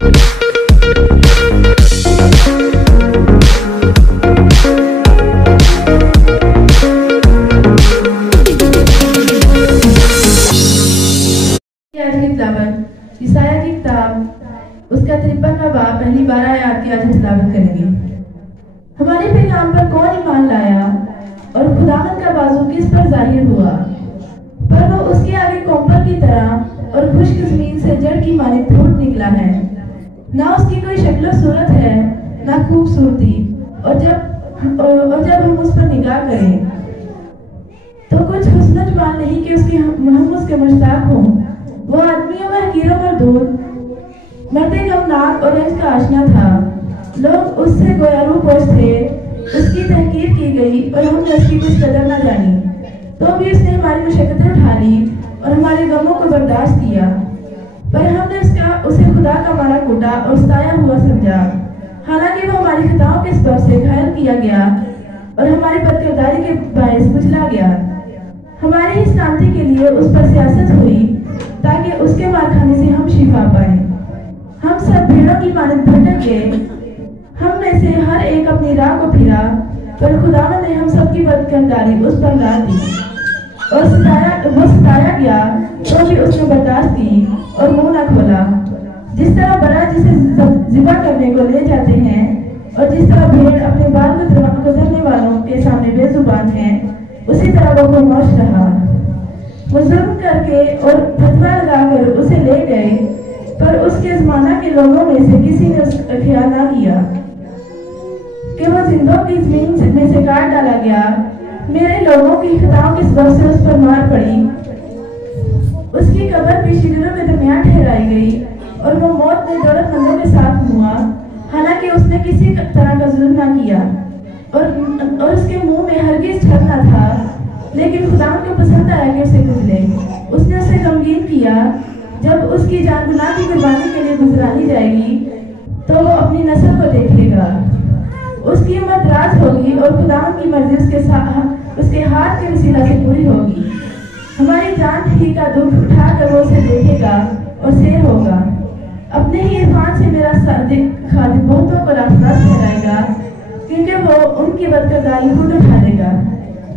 یسایہ کی کتاب اس کا 53واں باب پہلی 12 آیات کی آج تلاوت کریں گے۔ ہمارے پیغام پر کون ایمان لایا اور خداوند کا بازو کس پر ظاہر ہوا؟ پر وہ اس کے آگے کومپل کی طرح اور خشک زمین سے جڑ کی مانند پھوٹ نکلا ہے، نہ اس کی کوئی شکل و صورت ہے نہ خوبصورتی، اور جب ہم اس پر نگاہ کریں تو کچھ حسن و جمال نہیں کہ ہم اس کے مشتاق ہوں۔ وہ آدمیوں میں حقیر و مردود، مرد غمناک اور رنج کا آشنا تھا، لوگ اس سے گویا روح پوش تھے، اس کی تحقیر کی گئی اور ہم نے اس کی کچھ قدر نہ جانی، تو بھی اس نے ہماری مشقتیں اٹھا لی اور ہمارے غموں کو برداشت کیا، پر ہم نے اسے خدا کا مارا کوٹا اور ستایا ہوا سمجھا، حالانکہ وہ ہماری خطاؤں کے سبب سے گھائل کیا گیا اور ہماری بدکرداری کے باعث کچلا گیا۔ ہماری ہی سلامتی کے لیے اس پر سیاست ہوئی تاکہ اس کے مارکھانے سے ہم شفا پائیں۔ ہم سب بھیڑوں کی مانند بھٹک گئے، ہم میں سے ہر ایک اپنی راہ کو پھرا، پر خداوند نے ہم سب کی بدکرداری اس پر لا دی، اور وہ ستایا گیا تو بھی اس نے برداشت کی اور منہ نہ کھولا۔ جس طرح برا جسے ذبح کرنے کو لے جاتے ہیں اور جس طرح بھیڑ اپنے بال گزرنے والوں کے سامنے بے زبان ہے، اسی طرح وہ خاموش رہا۔ وہ ظلم کر کے اور فتویٰ لگا کر اسے لے گئے، پر اس کے زمانہ کے لوگوں میں سے کسی نے اس کا خیال نہ کیا کہ وہ زندوں کی زمین میں سے کاٹ ڈالا گیا۔ میرے لوگوں کی خطاؤں کے سبب سے اس پر مار پڑی، اس کی قبر بھی شجروں کے درمیان ٹھہرائی گئی، اور وہ موت میں دولت مندوں کے ساتھ ہوا، حالانکہ اس نے کسی طرح کا ظلم نہ کیا، اور اس کے منہ میں ہرگز چھل نہ تھا، لیکن خدا کو پسند آیا کہ اسے گزرے۔ اس نے اسے غمگین کیا۔ جب اس کی جان گناہ کی قربانی کے لیے گزرانی جائے گی تو وہ اپنی نسل کو دیکھے گا، اس کی عمر دراز ہوگی اور خدا کی مرضی اس کے ہاتھ کے وسیلہ سے پوری ہوگی۔ ہماری جان ہی کا دکھ اٹھا کر وہ اسے دیکھے گا اور سیر ہوگا۔ اپنے ہی عرفان سے میرا صادق خادم بہتوں کو راست ٹھہرائے گا، کیونکہ وہ ان کی بدکرداری خود اٹھا لے گا۔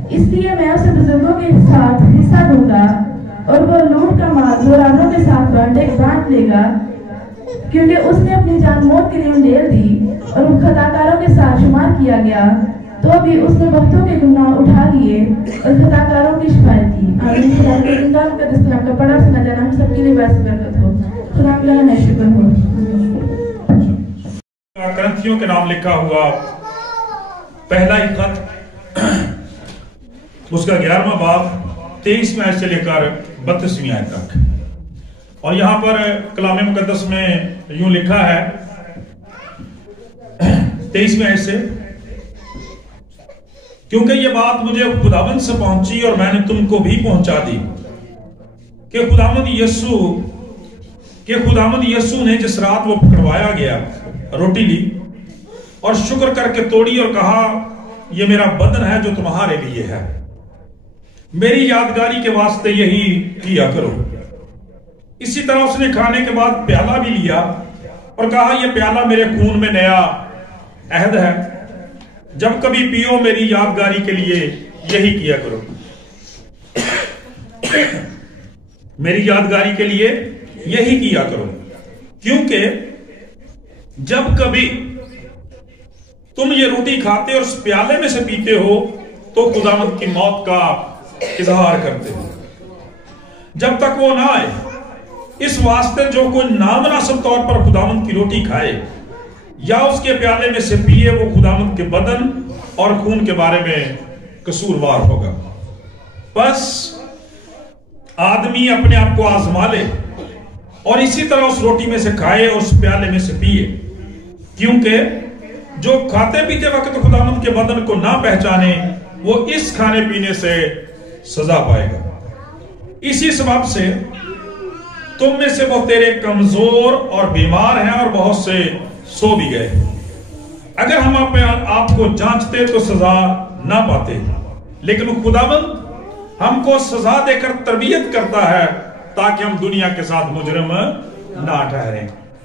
اس لیے میں اسے بزرگوں کے ساتھ حصہ دوں گا، اور وہ لوٹ کا مال زورانوں کے ساتھ بانٹ لے گا، کیونکہ اس نے اپنی جان موت کے لیے انڈیل دی اور خطاکاروں کے ساتھ شمار کیا گیا، تو بھی اس نے بختوں کے گناہ اٹھا لیے اور خطاکاروں کی شفاعت کی۔ آمین۔ خدا کے زندہ مقدس کلام کا پڑھا سنا جانا ہم سب کے لیے باعث برکت ہو۔ خدا کا لہنا شکر ہو۔ کرنتھیوں کے نام لکھا ہوا پہلا ہی خط، اس کا 11واں باب 23ویں آیت سے لے کر 32ویں آیت تک، اور یہاں پر کلام مقدس میں یوں لکھا ہے 23ویں آیت سے، کیونکہ یہ بات مجھے خداوند سے پہنچی اور میں نے تم کو بھی پہنچا دی کہ خداوند یسوع نے جس رات وہ پکڑوایا گیا روٹی لی اور شکر کر کے توڑی اور کہا، یہ میرا بدن ہے جو تمہارے لیے ہے، میری یادگاری کے واسطے یہی کیا کرو۔ اسی طرح اس نے کھانے کے بعد پیالہ بھی لیا اور کہا، یہ پیالہ میرے خون میں نیا عہد ہے، جب کبھی پیو میری یادگاری کے لیے یہی کیا کرو۔ میری یادگاری کے لیے یہی کیا کرو، کیونکہ جب کبھی تم یہ روٹی کھاتے اور اس پیالے میں سے پیتے ہو تو خداوند کی موت کا اظہار کرتے ہو جب تک وہ نہ آئے۔ اس واسطے جو کوئی نامناسب طور پر خداوند کی روٹی کھائے یا اس کے پیالے میں سے پیے، وہ خداوند کے بدن اور خون کے بارے میں قصوروار ہوگا۔ بس آدمی اپنے آپ کو آزما لے اور اسی طرح اس روٹی میں سے کھائے اور اس پیالے میں سے پیے، کیونکہ جو کھاتے پیتے وقت خداوند کے بدن کو نہ پہچانے، وہ اس کھانے پینے سے سزا پائے گا۔ اسی سبب سے تم میں سے بہت تیرے کمزور اور بیمار ہیں اور بہت سے سو بھی گئے۔ اگر ہم اپنے آپ کو جانچتے تو سزا نہ پاتے، لیکن خداوند ہم کو سزا دے کر تربیت کرتا ہے تاکہ ہم دنیا کے ساتھ مجرم نہ ٹھہریں۔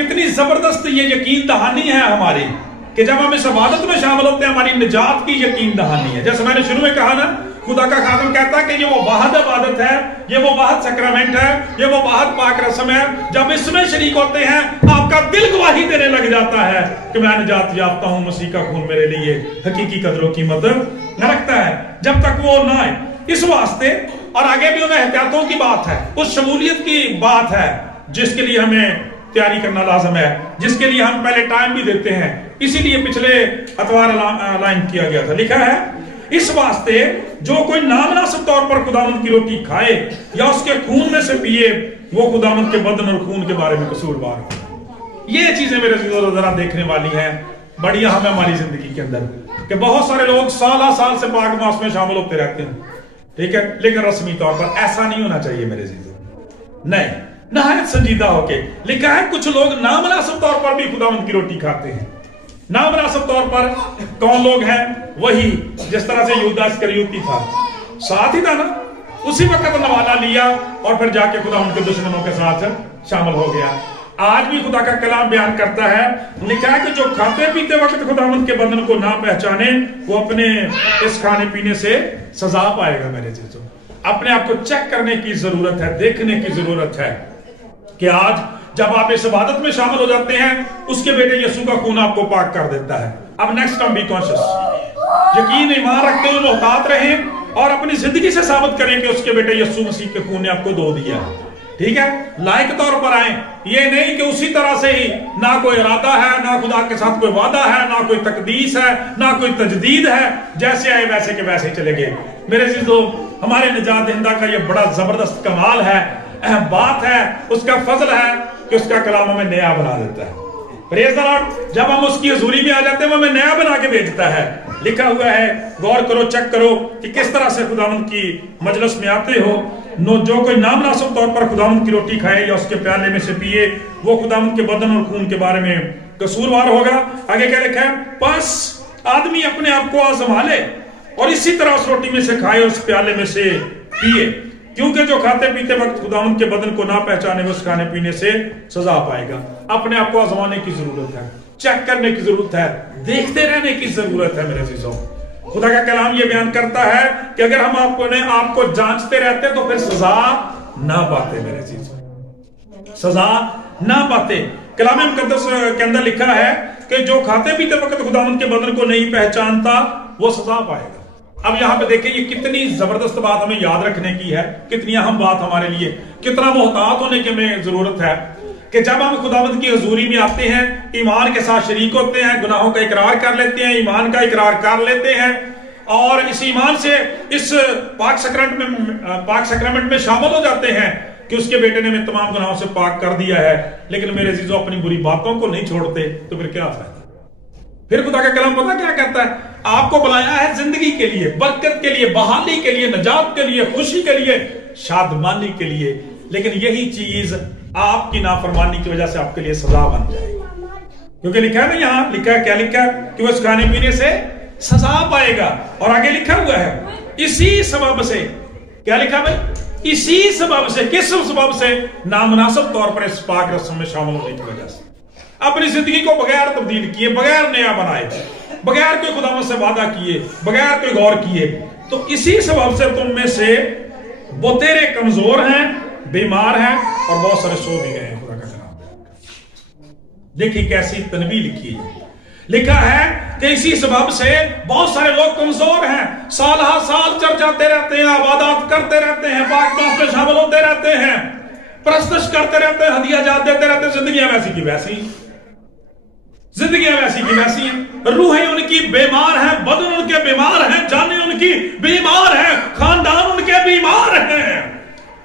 کتنی زبردست یہ یقین دہانی ہے ہماری کہ جب ہم اس عبادت میں شامل ہوتے ہیں ہماری نجات کی یقین دہانی ہے. جیسے میں نے شروع میں کہا نا, خدا کا خادم کہتا ہے کہ یہ وہ واحد عبادت ہے, یہ وہ واحد سیکرامنٹ ہے, یہ وہ واحد پاک رسم ہے. جب اس میں شریک ہوتے ہیں آپ کا دل گواہی دینے لگ جاتا ہے کہ میں نجات یافتہ ہوں, مسیح کا خون میرے لیے حقیقی قدر و قیمت نہ رکھتا ہے. جب تک وہ نہ آئے اس واسطے, اور آگے بھی انہیں احتیاطوں کی بات ہے, اس شمولیت کی بات ہے جس کے لیے ہمیں تیاری کرنا لازم ہے, جس کے لیے ہم پہلے ٹائم بھی دیتے ہیں. اسی لیے پچھلے اتوار الائن کیا گیا تھا. لکھا ہے اس واسطے جو کوئی نامناسب طور پر خداوند کی روٹی کھائے یا اس کے خون میں سے پیے وہ خداوند کے بدن اور خون کے بارے میں قصوروار ہو. یہ چیزیں میرے ذرا دیکھنے والی ہیں, بڑی اہم ہے ہماری زندگی کے اندر کہ بہت سارے لوگ سالہ سال سے پاک ماس میں شامل ہوتے رہتے ہیں, ٹھیک ہے, لیکن رسمی طور پر ایسا نہیں ہونا چاہیے میرے عزیزوں. نہیں, نہایت سنجیدہ ہو کے لکھا ہے کچھ لوگ نامناسب طور پر بھی خداوند کی روٹی کھاتے ہیں. نامناسب طور پر کون لوگ ہیں؟ وہی جس طرح سے یہودا اسکریوتی تھا, ساتھ ہی تھا نا, اسی وقت نوالا لیا اور پھر جا کے خداوند کے دشمنوں کے ساتھ شامل ہو گیا. آج بھی خدا کا کلام بیان کرتا ہے, لکھا ہے کہ جو کھاتے پیتے وقت خداوند کے بدن کو نہ پہچانے وہ اپنے اس کھانے پینے سے سزا پائے گا. میرے چیزوں, اپنے آپ کو چیک کرنے کی ضرورت ہے, دیکھنے کی ضرورت ہے کہ آج جب آپ اس عبادت میں شامل ہو جاتے ہیں اس کے بیٹے یسوع کا خون آپ کو پاک کر دیتا ہے. اب نیکسٹ ٹائم بی کانشس, یقین ایمان رکھتے ہوئے محتاط رہیں اور اپنی زندگی سے ثابت کریں کہ اس کے بیٹے یسوع مسیح کے خون نے آپ کو دو دیا ہے. ٹھیک ہے, لائق طور پر آئیں, یہ نہیں کہ اسی طرح سے ہی نہ کوئی ارادہ ہے, نہ خدا کے ساتھ کوئی وعدہ ہے, نہ کوئی تقدیس ہے, نہ کوئی تجدید ہے, جیسے آئے ویسے کے ویسے چلے گئے. میرے عزیزو, ہمارے نجات دہندہ کا یہ بڑا زبردست کمال ہے, اہم بات ہے, اس کا فضل ہے کہ اس کا کلام ہمیں نیا بنا دیتا ہے. پریز دی لارڈ, جب ہم اس کی حضوری میں آ جاتے ہیں وہ ہمیں نیا بنا کے بھیجتا ہے. لکھا ہوا ہے, غور کرو, چیک کرو کہ کس طرح سے خداوند کی مجلس میں آتے ہو. جو کوئی نامناسب طور پر خداوند کی روٹی کھائے یا اس کے پیالے میں سے پیے وہ خداوند کے بدن اور خون کے بارے میں قصوروار ہوگا. آگے کیا لکھا ہے, پس آدمی اپنے آپ کو آزما لے اور اسی طرح اس روٹی میں سے کھائے اور اس پیالے میں سے پیے, کیونکہ جو کھاتے پیتے وقت خداوند کے بدن کو نہ پہچانے وہ اس کھانے پینے سے سزا پائے گا. اپنے آپ کو آزمانے کی ضرورت ہے, چیک کرنے کی ضرورت ہے, دیکھتے رہنے کی ضرورت ہے. میرے عزیزوں, خدا کا کلام یہ بیان کرتا ہے کہ اگر ہم آپ کو جانچتے رہتے تو پھر سزا نہ پاتے. میرے عزیزوں, سزا نہ پاتے. کلام مقدس کے اندر لکھا ہے کہ جو کھاتے پیتے وقت خداوند کے بدن کو نہیں پہچانتا وہ سزا پائے گا. اب یہاں پہ دیکھیں یہ کتنی زبردست بات ہمیں یاد رکھنے کی ہے, کتنی اہم بات ہمارے لیے, کتنا محتاط ہونے کی ہمیں ضرورت ہے کہ جب ہم خداوند کی حضوری میں آتے ہیں, ایمان کے ساتھ شریک ہوتے ہیں, گناہوں کا اقرار کر لیتے ہیں, ایمان کا اقرار کر لیتے ہیں اور اس ایمان سے اس پاک سیکرامنٹ میں شامل ہو جاتے ہیں کہ اس کے بیٹے نے ہمیں تمام گناہوں سے پاک کر دیا ہے. لیکن میرے عزیزو, اپنی بری باتوں کو نہیں چھوڑتے تو پھر کیا فائدہ؟ پھر خدا کا کلام پتہ کیا کہتا ہے, آپ کو بلایا ہے زندگی کے لیے, برکت کے لیے, بحالی کے لیے, نجات کے لیے, خوشی کے لیے, شادمانی کے لیے, لیکن یہی چیز آپ کی نافرمانی کی وجہ سے آپ کے لیے سزا بن جائے گی. کیونکہ لکھا ہے نا, یہاں لکھا ہے, کیا لکھا ہے کہ وہ اس کھانے پینے سے سزا پائے گا. اور آگے لکھا ہوا ہے اسی سبب سے, کیا لکھا ہے, اسی سبب سے. کس سبب سے؟ نامناسب طور پر اس پاک رسم میں شامل ہونے کی وجہ سے. اپنی زندگی کو بغیر تبدیل کیے, بغیر نیا بنائے, بغیر کوئی خداوند سے وعدہ کیے, بغیر کوئی غور کیے, تو اسی سبب سے تم میں سے بتیرے کمزور ہیں, بیمار ہیں اور بہت سارے سو بھی گئے ہیں. خدا کا کلام دیکھیے کیسی تنبیہ لکھی ہے. لکھا ہے کہ اسی سبب سے بہت سارے لوگ کمزور ہیں, سال ہر سال چرچ آتے رہتے ہیں, عبادات کرتے رہتے ہیں, پاک ماس میں شامل ہوتے رہتے ہیں, پرستش کرتے رہتے ہیں, ہدیہ جات دیتے رہتے ہیں, زندگیاں ویسی کی ویسی, زندگیاں ویسی کی ویسی ہیں, روحیں ان کی بیمار ہیں, بدن ان کے بیمار ہیں, جانیں ان کی بیمار ہیں, خاندان ان کے بیمار ہیں,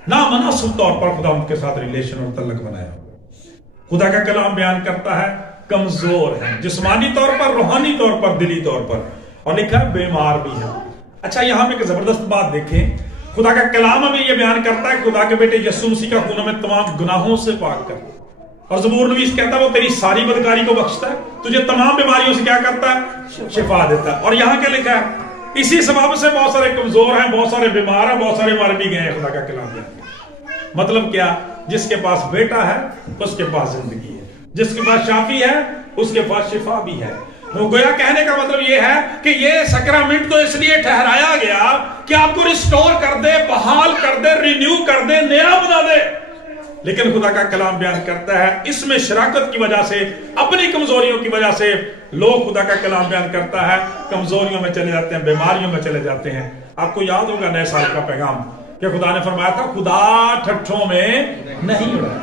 نامناسب طور پر خدا ان کے ساتھ ریلیشن اور تعلق بنایا. خدا کا کلام بیان کرتا ہے کمزور ہیں, جسمانی طور پر, روحانی طور پر, دلی طور پر, اور لکھا ہے بیمار بھی ہیں. اچھا, یہاں پہ ایک زبردست بات دیکھیں, خدا کا کلام ہمیں یہ بیان کرتا ہے خدا کے بیٹے یسوع مسیح کا خون ہمیں تمام گناہوں سے پاک کرتا ہے. اور زبور نویس کہتا ہے وہ تیری ساری بدکاری کو بخشتا ہے, تجھے تمام بیماریوں سے کیا کرتا ہے, شفا دیتا ہے. اور یہاں کیا لکھا ہے, اسی سبب سے بہت سارے کمزور ہیں, بہت سارے بیمار ہیں, بہت سارے مر بھی گئے ہیں. خدا کا کلام بیان. مطلب کیا, جس کے پاس بیٹا ہے اس کے پاس زندگی ہے. جس کے پاس شافی ہے اس کے پاس شفا بھی ہے. وہ گویا کہنے کا مطلب یہ ہے کہ یہ سیکرامنٹ تو اس لیے ٹھہرایا گیا کہ آپ کو ریسٹور کر دے, بحال کر دے, رینیو کر دے, نیا بنا دے. لیکن خدا کا کلام بیان کرتا ہے اس میں شراکت کی وجہ سے, اپنی کمزوریوں کی وجہ سے لوگ خدا کا کلام بیان کرتا ہے کمزوریوں میں چلے جاتے ہیں, بیماریوں میں چلے جاتے ہیں. آپ کو یاد ہوگا نئے سال کا پیغام کہ خدا نے فرمایا تھا خدا ٹھٹھوں میں نہیں اڑا.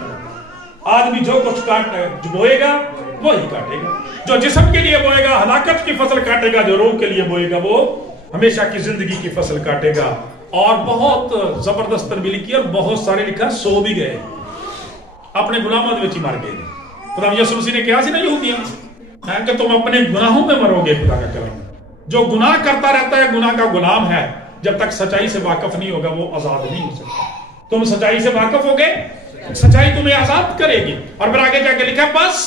آدمی جو کچھ بوئے گا وہی کاٹے گا. جو جسم کے لیے بوئے گا ہلاکت کی فصل کاٹے گا, جو روح کے لیے بوئے گا وہ ہمیشہ کی زندگی کی فصل کاٹے گا. اور بہت زبردست تربیت لکھی اور بہت سارے لکھا سو بھی گئے, اپنے گناہوں میں مر گئے. خدا یسوع مسیح نے کہا سی نا یہودیاں کہ تم اپنے گناہوں میں مرو گے. خدا کا کلام جو گناہ کرتا رہتا ہے گناہ کا غلام ہے, جب تک سچائی سے واقف نہیں ہوگا وہ آزاد نہیں ہو سکتا. تم سچائی سے واقف ہو گئے, سچائی تمہیں آزاد کرے گی. اور پھر آگے جا کے لکھا بس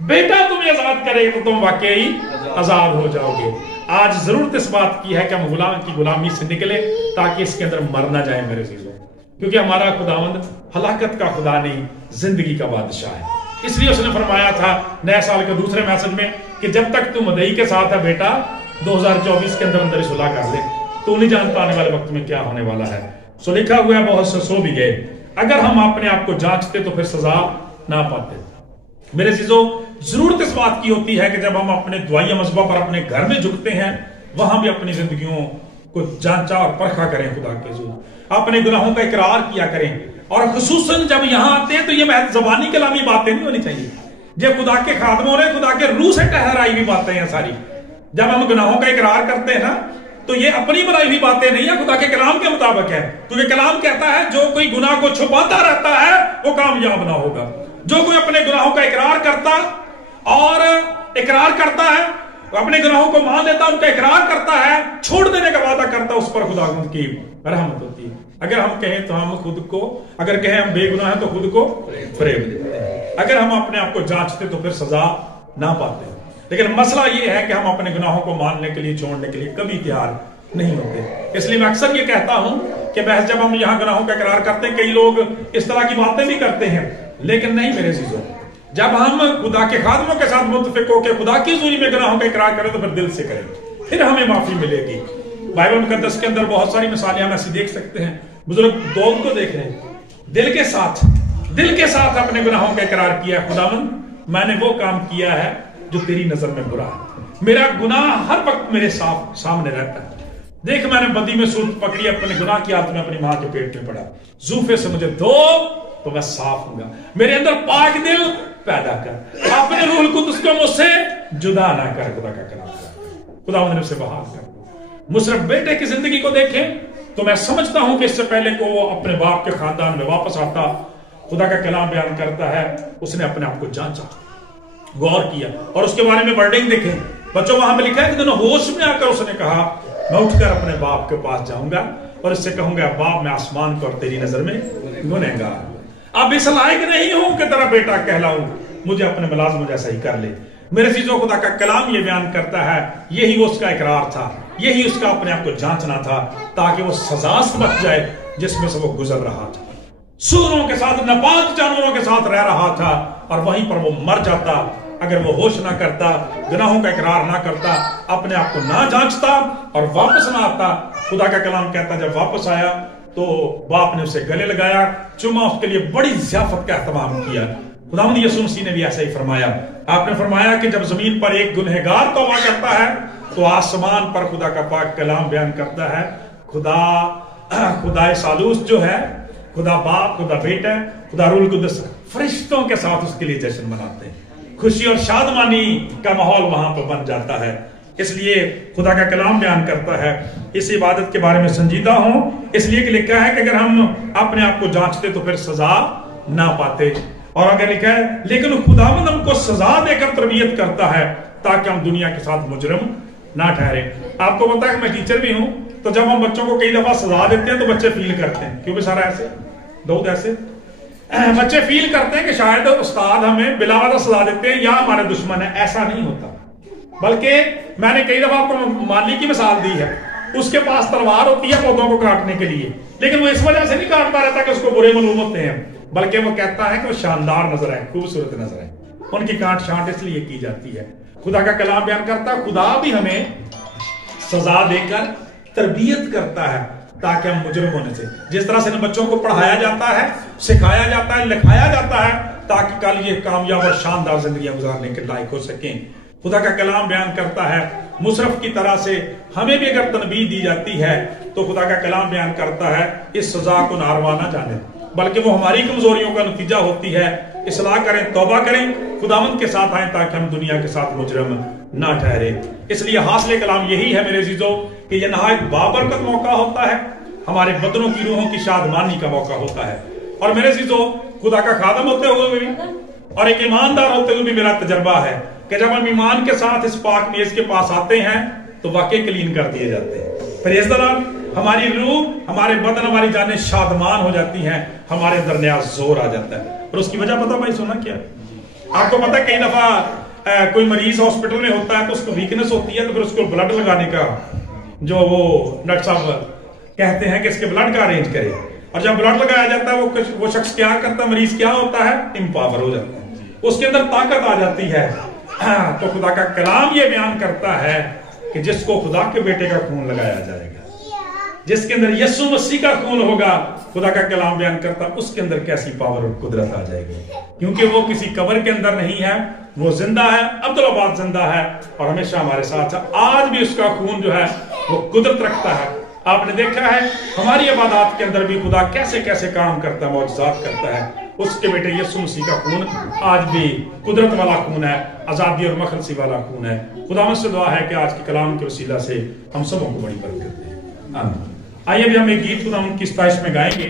بیٹا تمہیں آزاد کرے گا تو تم واقعی آزاد ہو جاؤ گے. آج ضرورت اس بات کی ہے کہ ہم غلام کی غلامی سے نکلے تاکہ اس کے اندر مر نہ جائیں میرے عزیزوں, کیونکہ ہمارا خداوند ہلاکت کا خدا نہیں زندگی کا بادشاہ ہے. اس لیے اس نے فرمایا تھا نئے سال کے دوسرے میسج میں کہ جب تک تو مدعی کے ساتھ ہے بیٹا 2024 کے اندر صلح کر لے, تو نہیں جانتا آنے والے وقت میں کیا ہونے والا ہے. سو لکھا ہوا ہے بہت سے سو بھی گئے. اگر ہم اپنے آپ کو جانچتے تو پھر سزا نہ پاتے. میرے عزیزوں ضرورت اس بات کی ہوتی ہے کہ جب ہم اپنے دعائیہ مذبح پر اپنے گھر میں جھکتے ہیں وہاں بھی اپنی زندگیوں کو جانچا اور پرکھا کریں. خدا کے حضور اپنے گناہوں کا اقرار کیا کریں, اور خصوصاً جب یہاں آتے ہیں تو یہ محض زبانی کلامی باتیں نہیں ہونی چاہیے. جب خدا کے خادموں نے خدا کے روح سے ٹھہرائی ہوئی باتیں ہیں ساری, جب ہم گناہوں کا اقرار کرتے ہیں نا تو یہ اپنی بنائی ہوئی باتیں نہیں ہیں, خدا کے کلام کے مطابق ہے. کیونکہ کلام کہتا ہے جو کوئی گناہ کو چھپاتا رہتا ہے وہ کامیاب نہ ہوگا. جو کوئی اپنے گناہوں کا اقرار کرتا اور اقرار کرتا ہے, اپنے گناہوں کو مان لیتا, ان کا اقرار کرتا ہے, چھوڑ دینے کا وعدہ کرتا, اس پر خداوند کی رحمت ہوتی ہے. اگر ہم کہیں تو ہم خود کو, اگر کہیں ہم بے گناہ ہیں تو خود کو فریب دیتے ہیں. اگر ہم اپنے آپ کو جانچتے تو پھر سزا نہ پاتے. لیکن مسئلہ یہ ہے کہ ہم اپنے گناہوں کو ماننے کے لیے, چھوڑنے کے لیے کبھی تیار نہیں ہوتے. اس لیے میں اکثر یہ کہتا ہوں کہ بحث جب ہم یہاں گناہوں کا اقرار کرتے ہیں, کئی لوگ اس طرح کی باتیں بھی کرتے ہیں, لیکن نہیں میرے عزیزوں, جب ہم خدا کے خادموں کے ساتھ متفق ہو کے خدا کی حضوری میں گناہوں کا اقرار کریں تو پھر دل سے کریں, پھر ہمیں معافی ملے گی. بائبل مقدس کے اندر بہت ساری مثالیں ہم ایسی دیکھ سکتے ہیں. بزرگ داؤد کو دیکھ رہے ہیں, دل کے ساتھ اپنے گناہوں کا اقرار کیا, خداوند میں نے وہ کام کیا ہے جو تیری نظر میں برا ہے, میرا گناہ ہر وقت میرے سامنے رہتا ہے. دیکھ میں نے بدی میں سوٹ پکڑی, اپنے گناہ کی عادت میں اپنی ماں کے پیٹ میں پڑا, زوفے سے مجھے دھو تو میں صاف ہوں گا, میرے اندر پاک دل پیدا کر, اپنے روح القدس کو مجھ سے جدا نہ کر. خدا کا کلام خداوند نے اسے بحال کر. مصرف بیٹے کی زندگی کو دیکھیں تو میں سمجھتا ہوں کہ اس سے پہلے کو وہ اپنے باپ کے خاندان میں واپس آتا, خدا کا کلام بیان کرتا ہے اس نے اپنے آپ کو جانچا, غور کیا, اور اس کے بارے میں ورڈنگ دیکھیں بچوں. وہاں پہ لکھا ہے کہ دونوں ہوش میں آ کر اس نے کہا میں اٹھ کر اپنے باپ کے پاس جاؤں گا اور اس سے کہوں گا باپ میں آسمان کو اور تیری نظر میں گنہگار ہوں, اب اس لائق نہیں ہوں کہ تیرا بیٹا کہلاؤں, مجھے اپنے ملازم جیسا ہی کر لے. میرے عزیزوں خدا کا کلام یہ بیان کرتا ہے یہی وہ اس کا اقرار تھا, یہی اس کا اپنے آپ کو جانچنا تھا تاکہ وہ سزا سے بچ جائے جس میں سے وہ گزر رہا تھا. سوروں کے ساتھ, ناپاک جانوروں کے ساتھ رہ رہا تھا اور وہیں پر وہ مر جاتا اگر وہ ہوش نہ کرتا, گناہوں کا اقرار نہ کرتا, اپنے آپ کو نہ جانچتا اور واپس نہ آتا. خدا کا کلام کہتا جب واپس آیا تو باپ نے اسے گلے لگایا, چما, اس کے لیے بڑی ضیافت کا اہتمام کیا. خداوند یسوع مسیح نے بھی ایسا ہی فرمایا. آپ نے فرمایا کہ جب زمین پر ایک گنہگار توبہ کرتا ہے تو آسمان پر خدا کا پاک کلام بیان کرتا ہے خدا ثالوث جو ہے, خدا باپ, خدا بیٹا, خدا روح القدس فرشتوں کے ساتھ اس کے لیے جشن مناتے ہیں. خوشی اور شادمانی کا ماحول وہاں پر بن جاتا ہے. اس لیے خدا کا کلام بیان کرتا ہے اس عبادت کے بارے میں سنجیدہ ہوں, اس لیے کہ لکھا ہے کہ اگر ہم اپنے آپ کو جانچتے تو پھر سزا نہ پاتے. اور اگر لکھا ہے لیکن خداوند ہم کو سزا دے کر تربیت کرتا ہے تاکہ ہم دنیا کے ساتھ مجرم نہ ٹھہرے. آپ کو پتا ہے کہ میں ٹیچر بھی ہوں, تو جب ہم بچوں کو کئی دفعہ سزا دیتے ہیں تو بچے فیل کرتے ہیں, کیوں بھی سارا ایسے دودھ ایسے بچے فیل کرتے ہیں کہ شاید استاد ہمیں بلا وجہ سزا دیتے ہیں یا ہمارے دشمن ہے. ایسا نہیں ہوتا, بلکہ میں نے کئی دفعہ آپ کو مالی کی مثال دی ہے, اس کے پاس تلوار ہوتی ہے پودوں کو کاٹنے کے لیے, لیکن وہ اس وجہ سے نہیں کاٹتا رہتا کہ اس کو برے معلوم ہوتے ہیں, بلکہ وہ کہتا ہے کہ وہ شاندار نظر آئے, خوبصورت نظر آئے. ان کی کانٹ شانٹ اس لیے کی جاتی ہے. خدا کا کلام بیان کرتا ہے خدا بھی ہمیں سزا دے کر تربیت کرتا ہے تاکہ ہم مجرم ہونے سے, جس طرح سے ان بچوں کو پڑھایا جاتا ہے, سکھایا جاتا ہے, لکھایا جاتا ہے تاکہ کل یہ کامیاب اور شاندار زندگیاں گزارنے کے لائق ہو سکیں. خدا کا کلام بیان کرتا ہے مصرف کی طرح سے ہمیں بھی اگر تنبیہ دی جاتی ہے تو خدا کا کلام بیان کرتا ہے اس سزا کو ناروا نہ جانے بلکہ وہ ہماری کمزوریوں کا نتیجہ ہوتی ہے. اصلاح کریں, توبہ کریں, خداوند کے ساتھ آئیں تاکہ ہم دنیا کے ساتھ مجرم نہ ٹھہرے. اس لیے حاصل کلام یہی ہے میرے عزیزو کہ یہ نہایت بابرکت موقع ہوتا ہے, ہمارے بدنوں کی روحوں کی شادمانی کا موقع ہوتا ہے. اور میرے عزیزو خدا کا خادم ہوتے ہوئے بھی اور ایک ایماندار ہوتے ہوئے بھی میرا تجربہ ہے کہ جب ہم ایمان کے ساتھ اس پاک میز کے پاس آتے ہیں تو واقعی کلین کر دیے جاتے ہیں. پھر اس دوران ہماری روح, ہمارے بدن, ہماری جانیں شادمان ہو جاتی ہیں, ہمارے اندر نیا زور آ جاتا ہے. اور اس کی وجہ پتا بھائی سونا کیا, آپ کو پتا کئی دفعہ کوئی مریض ہاسپٹل میں ہوتا ہے تو اس کو ویکنس ہوتی ہے تو پھر اس کو بلڈ لگانے کا جو وہ ڈاکٹر صاحب کہتے ہیں کہ اس کے بلڈ کا ارینج کرے, اور جب بلڈ لگایا جاتا ہے وہ شخص کیا کرتا ہے, مریض کیا ہوتا ہے, امپاور ہو جاتا ہے, اس کے اندر طاقت آ جاتی ہے. تو خدا کا کلام یہ بیان کرتا ہے کہ جس کو خدا کے بیٹے کا خون لگایا جائے گا, جس کے اندر یسوع مسیح کا خون ہوگا, خدا کا کلام بیان کرتا اس کے اندر کیسی پاور اور قدرت آ جائے گی, کیونکہ وہ کسی قبر کے اندر نہیں ہے, وہ زندہ ہے, عبدالآباد زندہ ہے اور ہمیشہ ہمارے ساتھ ہے. آج بھی اس کا خون جو ہے وہ قدرت رکھتا ہے. آپ نے دیکھا ہے ہماری عبادات کے اندر بھی خدا کیسے کیسے کام کرتا ہے, معجزات کرتا ہے. اس کے بیٹے یسوع مسیح کا خون آج بھی قدرت والا خون ہے, آزادی اور مخلصی والا خون ہے. خدا سے دعا ہے کہ آج کے کلام کے وسیلہ سے ہم سبوں کو بڑی برکت دے. آمین. آئیے بھی ہم ایک گیت خدا کی ستائش میں گائیں گے.